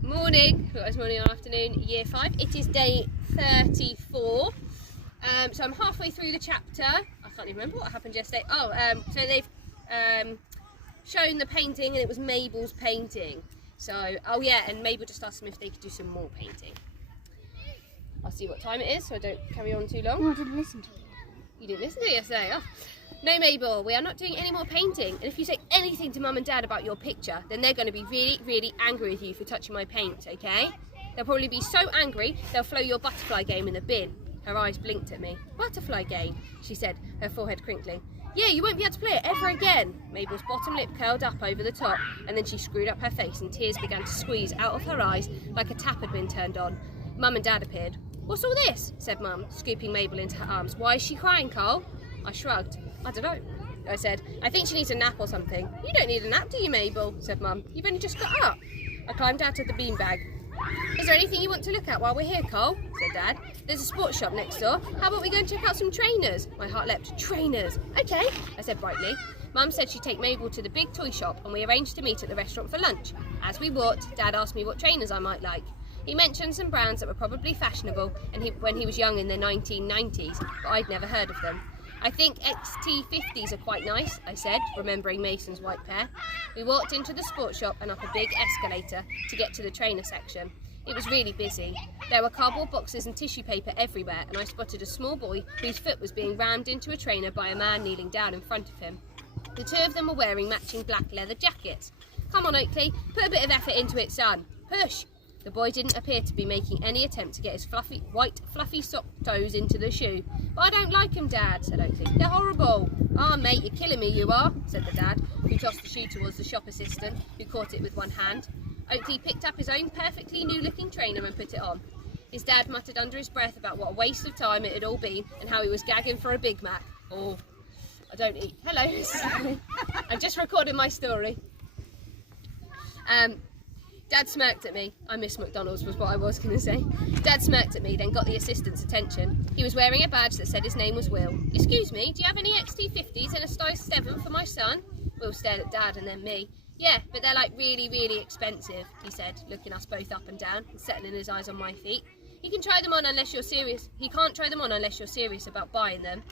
Morning, it's morning or afternoon, year 5. It is day 34. So I'm halfway through the chapter. I can't even remember what happened yesterday. So they've shown the painting and it was Mabel's painting. So, and Mabel just asked them if they could do some more painting. I'll see what time it is so I don't carry on too long. No, I didn't listen to it. You didn't listen to it yesterday? Oh. No, Mabel, we are not doing any more painting. And if you say anything to Mum and Dad about your picture, then they're going to be really, really angry with you for touching my paint, okay? They'll probably be so angry, they'll throw your butterfly game in the bin. Her eyes blinked at me. Butterfly game, she said, her forehead crinkling. Yeah, you won't be able to play it ever again. Mabel's bottom lip curled up over the top, and then she screwed up her face and tears began to squeeze out of her eyes like a tap had been turned on. Mum and Dad appeared. What's all this? Said Mum, scooping Mabel into her arms. Why is she crying, Carl? I shrugged. I don't know, I said. I think she needs a nap or something. You don't need a nap, do you, Mabel? Said Mum. You've only just got up. I climbed out of the beanbag. Is there anything you want to look at while we're here, Carl? Said Dad. There's a sports shop next door. How about we go and check out some trainers? My heart leapt. Trainers? Okay, I said brightly. Mum said she'd take Mabel to the big toy shop and we arranged to meet at the restaurant for lunch. As we walked, Dad asked me what trainers I might like. He mentioned some brands that were probably fashionable when he was young in the 1990s, but I'd never heard of them. I think XT50s are quite nice, I said, remembering Mason's white pair. We walked into the sports shop and up a big escalator to get to the trainer section. It was really busy. There were cardboard boxes and tissue paper everywhere, and I spotted a small boy whose foot was being rammed into a trainer by a man kneeling down in front of him. The two of them were wearing matching black leather jackets. Come on, Oakley, put a bit of effort into it, son. Push! The boy didn't appear to be making any attempt to get his white fluffy sock toes into the shoe. But I don't like them, Dad, said Oakley. They're horrible. Ah, mate, you're killing me, you are, said the dad, who tossed the shoe towards the shop assistant, who caught it with one hand. Oakley picked up his own perfectly new-looking trainer and put it on. His dad muttered under his breath about what a waste of time it had all been and how he was gagging for a Big Mac. Oh, I don't eat. Hello, I'm just recording my story. Dad smirked at me. I miss McDonald's was what I was going to say. Dad smirked at me, then got the assistant's attention. He was wearing a badge that said his name was Will. Excuse me, do you have any XT50s in a size 7 for my son? Will stared at Dad and then me. Yeah, but they're like really, really expensive, he said, looking us both up and down and settling his eyes on my feet. He can't try them on unless you're serious about buying them.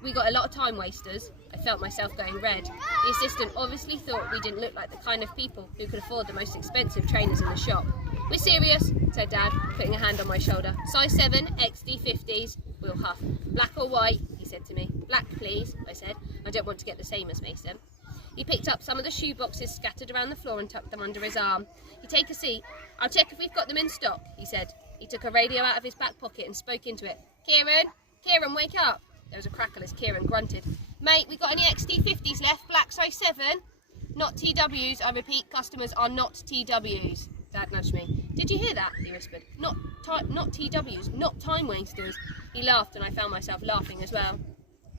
We got a lot of time wasters. I felt myself going red. The assistant obviously thought we didn't look like the kind of people who could afford the most expensive trainers in the shop. We're serious, said Dad, putting a hand on my shoulder. Size 7, XT50s. Will huffed. Black or white, he said to me. Black, please, I said. I don't want to get the same as Mason. He picked up some of the shoe boxes scattered around the floor and tucked them under his arm. You take a seat. I'll check if we've got them in stock, he said. He took a radio out of his back pocket and spoke into it. Kieran, wake up. There was a crackle as Kieran grunted. Mate, we got any XT50s left? Black size 7? Not TWs, I repeat, customers are not TWs. Dad nudged me. Did you hear that? He whispered. Not TWs, not time wasters. He laughed and I found myself laughing as well.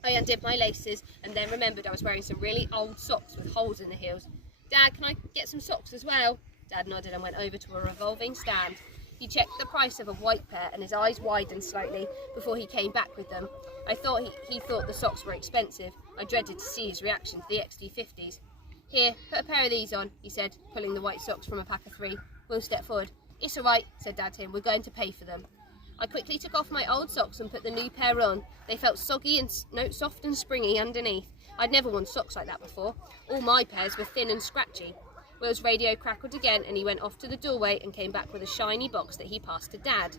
I undid my laces and then remembered I was wearing some really old socks with holes in the heels. Dad, can I get some socks as well? Dad nodded and went over to a revolving stand. He checked the price of a white pair and his eyes widened slightly before he came back with them. I thought he thought the socks were expensive. I dreaded to see his reaction to the XT50s. Here, put a pair of these on, he said, pulling the white socks from a pack of 3. Will stepped forward. It's all right, said Dad to him. We're going to pay for them. I quickly took off my old socks and put the new pair on. They felt soggy and soft and springy underneath. I'd never worn socks like that before. All my pairs were thin and scratchy. Will's radio crackled again and he went off to the doorway and came back with a shiny box that he passed to Dad.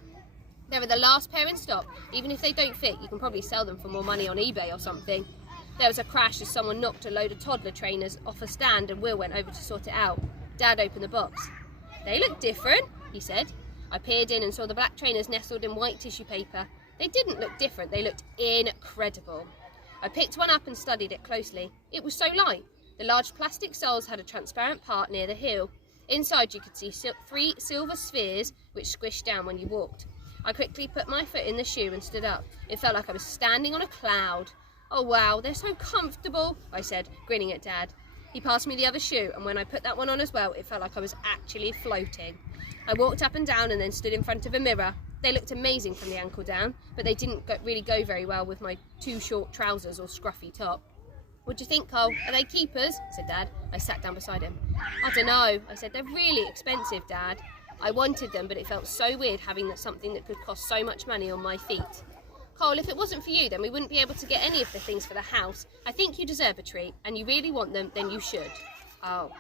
They were the last pair in stock. Even if they don't fit, you can probably sell them for more money on eBay or something. There was a crash as someone knocked a load of toddler trainers off a stand and Will went over to sort it out. Dad opened the box. They look different, he said. I peered in and saw the black trainers nestled in white tissue paper. They didn't look different, they looked incredible. I picked one up and studied it closely. It was so light. The large plastic soles had a transparent part near the heel. Inside you could see 3 silver spheres which squished down when you walked. I quickly put my foot in the shoe and stood up. It felt like I was standing on a cloud. Oh wow, they're so comfortable, I said, grinning at Dad. He passed me the other shoe and when I put that one on as well, it felt like I was actually floating. I walked up and down and then stood in front of a mirror. They looked amazing from the ankle down, but they didn't really go very well with my too short trousers or scruffy top. What do you think, Cole? Are they keepers? Said Dad. I sat down beside him. I don't know, I said. They're really expensive, Dad. I wanted them, but it felt so weird having something that could cost so much money on my feet. Cole, if it wasn't for you, then we wouldn't be able to get any of the things for the house. I think you deserve a treat, and you really want them, then you should. Oh.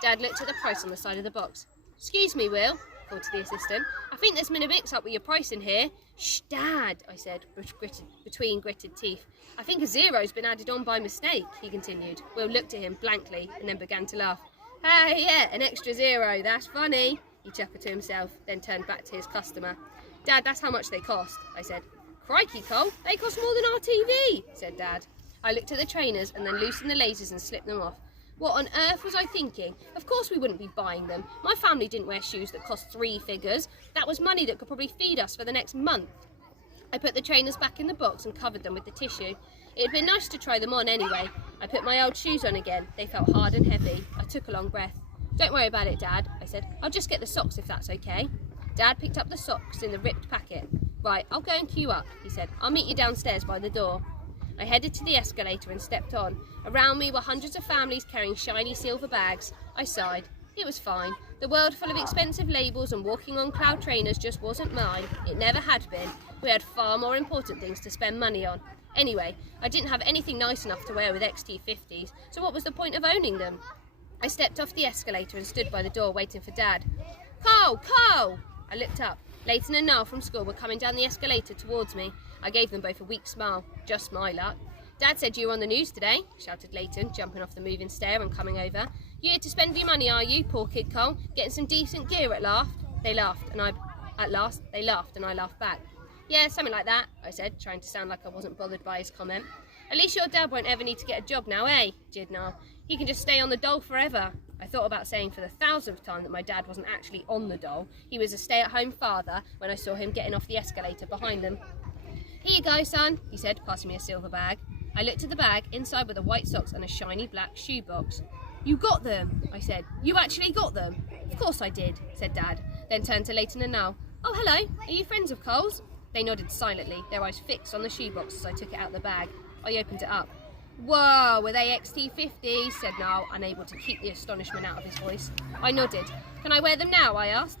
Dad looked at the price on the side of the box. Excuse me, Will, called to the assistant. I think there's been a mix-up with your price in here. Shh, Dad, I said, between gritted teeth. I think a zero's been added on by mistake, he continued. Will looked at him blankly and then began to laugh. Hey, yeah, an extra zero, that's funny, he chuckled to himself, then turned back to his customer. Dad, that's how much they cost, I said. Crikey, Cole, they cost more than our TV, said Dad. I looked at the trainers and then loosened the lasers and slipped them off. What on earth was I thinking? Of course we wouldn't be buying them. My family didn't wear shoes that cost 3 figures. That was money that could probably feed us for the next month. I put the trainers back in the box and covered them with the tissue. It had been nice to try them on anyway. I put my old shoes on again. They felt hard and heavy. I took a long breath. Don't worry about it, Dad, I said. I'll just get the socks if that's okay. Dad picked up the socks in the ripped packet. Right, I'll go and queue up, he said. I'll meet you downstairs by the door. I headed to the escalator and stepped on. Around me were hundreds of families carrying shiny silver bags. I sighed. It was fine. The world full of expensive labels and walking on cloud trainers just wasn't mine. It never had been. We had far more important things to spend money on. Anyway, I didn't have anything nice enough to wear with XT50s, so what was the point of owning them? I stepped off the escalator and stood by the door waiting for Dad. Cole! Cole! I looked up. Leighton and Niall from school were coming down the escalator towards me. I gave them both a weak smile. Just my luck. Dad said you were on the news today, shouted Leighton, jumping off the moving stair and coming over. You here to spend your money, are you, poor kid Cole? Getting some decent gear at last? They laughed, and I laughed back. Yeah, something like that, I said, trying to sound like I wasn't bothered by his comment. At least your dad won't ever need to get a job now, eh? Jeered Niall. He can just stay on the dole forever. I thought about saying for the 1000th time that my dad wasn't actually on the dole. He was a stay-at-home father when I saw him getting off the escalator behind them. Here you go, son, he said, passing me a silver bag. I looked at the bag. Inside were the white socks and a shiny black shoebox. You got them, I said. You actually got them? Of course I did, said Dad, then turned to Leighton and Niall. Oh, hello. Are you friends of Cole's? They nodded silently, their eyes fixed on the shoebox as I took it out of the bag. I opened it up. Whoa, were they XT50s? Said Niall, unable to keep the astonishment out of his voice. I nodded. Can I wear them now? I asked.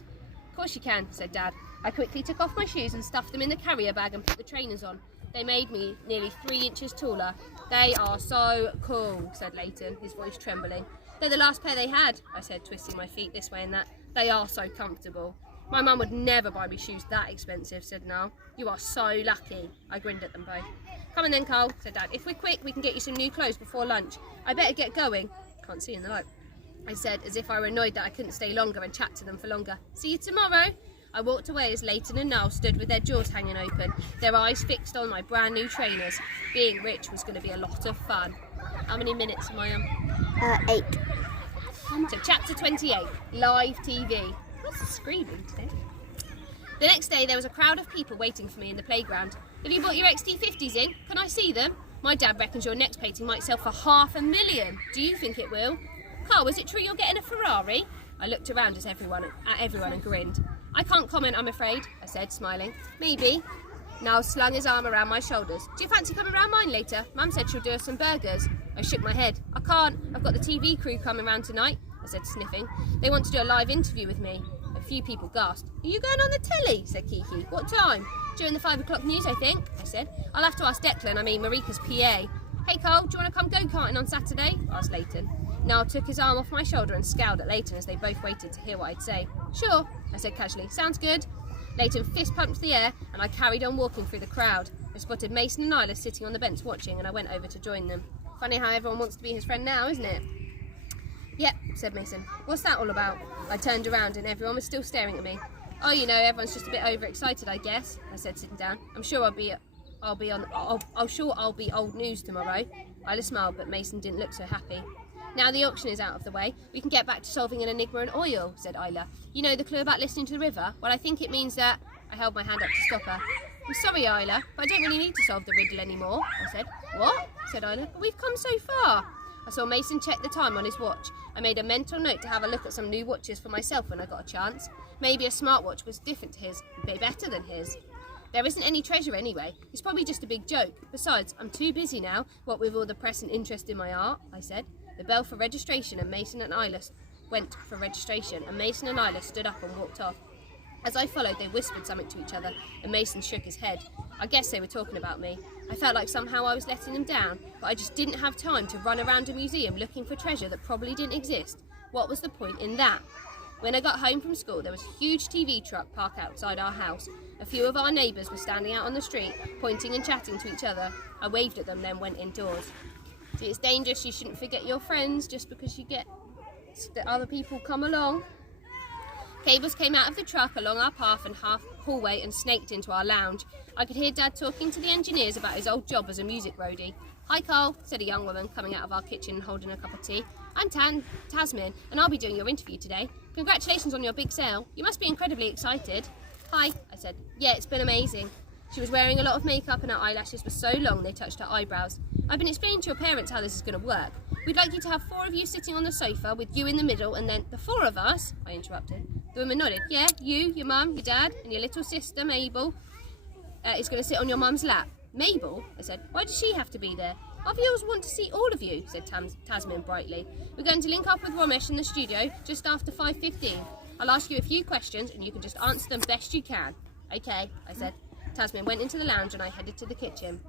Of course you can, said Dad. I quickly took off my shoes and stuffed them in the carrier bag and put the trainers on. They made me nearly 3 inches taller. They are so cool, said Leighton, his voice trembling. They're the last pair they had, I said, twisting my feet this way and that. They are so comfortable. My mum would never buy me shoes that expensive, said Niall. You are so lucky. I grinned at them both. Come on then, Cole, said Dad. If we're quick, we can get you some new clothes before lunch. I better get going. Can't see in the light, I said, as if I were annoyed that I couldn't stay longer and chat to them for longer. See you tomorrow. I walked away as Leighton and Niall stood with their jaws hanging open, their eyes fixed on my brand new trainers. Being rich was going to be a lot of fun. How many minutes am I on? 8. So chapter 28, live TV. What's the screaming today? The next day there was a crowd of people waiting for me in the playground. Have you brought your XT50s in? Can I see them? My dad reckons your next painting might sell for $500,000. Do you think it will? Carl, is it true you're getting a Ferrari? I looked around at everyone and grinned. I can't comment, I'm afraid, I said, smiling. Maybe. Niall slung his arm around my shoulders. Do you fancy coming round mine later? Mum said she'll do us some burgers. I shook my head. I can't. I've got the TV crew coming round tonight, I said, sniffing. They want to do a live interview with me. A few people gasped. Are you going on the telly? Said Kiki. What time? During the 5 o'clock news, I think, I said. I'll have to ask Declan, Marika's PA. Hey, Carl, do you want to come go-karting on Saturday? Asked Leighton. Niall took his arm off my shoulder and scowled at Leighton as they both waited to hear what I'd say. Sure, I said casually. Sounds good. Leighton fist-pumped the air and I carried on walking through the crowd. I spotted Mason and Isla sitting on the bench watching and I went over to join them. Funny how everyone wants to be his friend now, isn't it? Yep, said Mason. What's that all about? I turned around and everyone was still staring at me. Oh, you know, everyone's just a bit overexcited, I guess, I said, sitting down. I'm sure I'll be old news tomorrow. Isla smiled, but Mason didn't look so happy. Now the auction is out of the way, we can get back to solving an enigma in oil, said Isla. You know the clue about listening to the river? Well, I think it means that... I held my hand up to stop her. I'm sorry, Isla, but I don't really need to solve the riddle anymore, I said. What? Said Isla. But we've come so far. I saw Mason check the time on his watch. I made a mental note to have a look at some new watches for myself when I got a chance. Maybe a smartwatch was different to his, a bit better than his. There isn't any treasure anyway. It's probably just a big joke. Besides, I'm too busy now, what with all the press and interest in my art, I said. The bell for registration and Mason and Isla went for registration, and Mason and Isla stood up and walked off. As I followed, they whispered something to each other, and Mason shook his head. I guess they were talking about me. I felt like somehow I was letting them down, but I just didn't have time to run around a museum looking for treasure that probably didn't exist. What was the point in that? When I got home from school, there was a huge TV truck parked outside our house. A few of our neighbours were standing out on the street, pointing and chatting to each other. I waved at them, then went indoors. See, it's dangerous. You shouldn't forget your friends just because you get that other people come along. Cables came out of the truck along our path and half hallway and snaked into our lounge. I could hear Dad talking to the engineers about his old job as a music roadie. "Hi, Cole," said a young woman coming out of our kitchen and holding a cup of tea. "I'm Tasmin, and I'll be doing your interview today. Congratulations on your big sale. You must be incredibly excited." "Hi," I said. "Yeah, it's been amazing." She was wearing a lot of makeup and her eyelashes were so long they touched her eyebrows. "I've been explaining to your parents how this is going to work. We'd like you to have 4 of you sitting on the sofa with you in the middle, and then the 4 of us," I interrupted. The woman nodded. "Yeah, you, your mum, your dad, and your little sister, Mabel, is going to sit on your mum's lap." "Mabel?" I said. "Why does she have to be there?" "Our viewers want to see all of you," said Tasmin brightly. "We're going to link up with Ramesh in the studio just after 5:15. I'll ask you a few questions and you can just answer them best you can." "Okay," I said. Tasmin went into the lounge and I headed to the kitchen.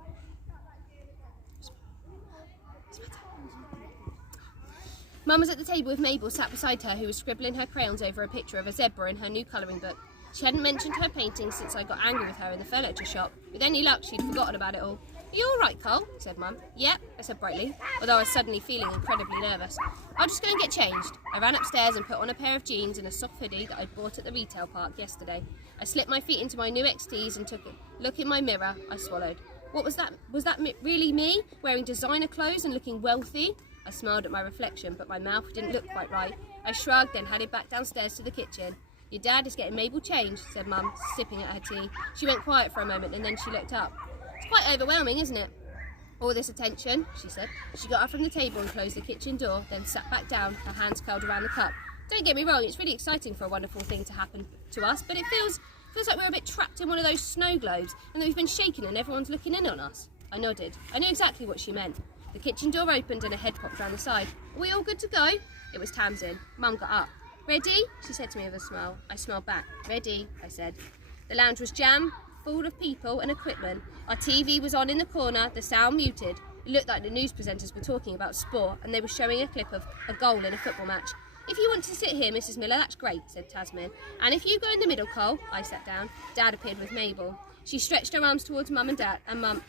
Mum was at the table with Mabel sat beside her, who was scribbling her crayons over a picture of a zebra in her new colouring book. She hadn't mentioned her painting since I got angry with her in the furniture shop. With any luck, she'd forgotten about it all. "Are you all right, Cole?" said Mum. "Yep," I said brightly, although I was suddenly feeling incredibly nervous. "I'll just go and get changed." I ran upstairs and put on a pair of jeans and a soft hoodie that I'd bought at the retail park yesterday. I slipped my feet into my new XTs and took a look in my mirror. I swallowed. What was that? Was that really me, wearing designer clothes and looking wealthy? I smiled at my reflection, but my mouth didn't look quite right. I shrugged, then headed back downstairs to the kitchen. "Your dad is getting Mabel changed," said Mum, sipping at her tea. She went quiet for a moment and then she looked up. "It's quite overwhelming, isn't it? All this attention," she said. She got up from the table and closed the kitchen door, then sat back down, her hands curled around the cup. "Don't get me wrong, it's really exciting for a wonderful thing to happen to us, but it feels like we're a bit trapped in one of those snow globes and that we've been shaken and everyone's looking in on us." I nodded. I knew exactly what she meant. The kitchen door opened and a head popped round the side. "Are we all good to go?" It was Tamsin. Mum got up. "Ready?" she said to me with a smile. I smiled back. "Ready," I said. The lounge was jammed full of people and equipment. Our TV was on in the corner, the sound muted. It looked like the news presenters were talking about sport and they were showing a clip of a goal in a football match. "If you want to sit here, Mrs. Miller, that's great," said Tasmin. "And if you go in the middle, Cole." I sat down. Dad appeared with Mabel. She stretched her arms towards Mum and Dad, and Mum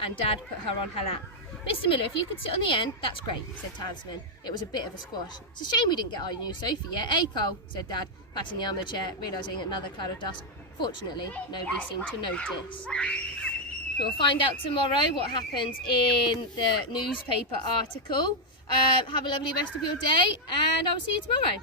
and Dad put her on her lap. "Mr. Miller, if you could sit on the end, that's great," said Tasmin. It was a bit of a squash. "It's a shame we didn't get our new sofa yet, eh, Cole?" said Dad, patting the arm of the chair, realising another cloud of dust. Fortunately, nobody seemed to notice. We'll find out tomorrow what happens in the newspaper article. Have a lovely rest of your day, and I will see you tomorrow.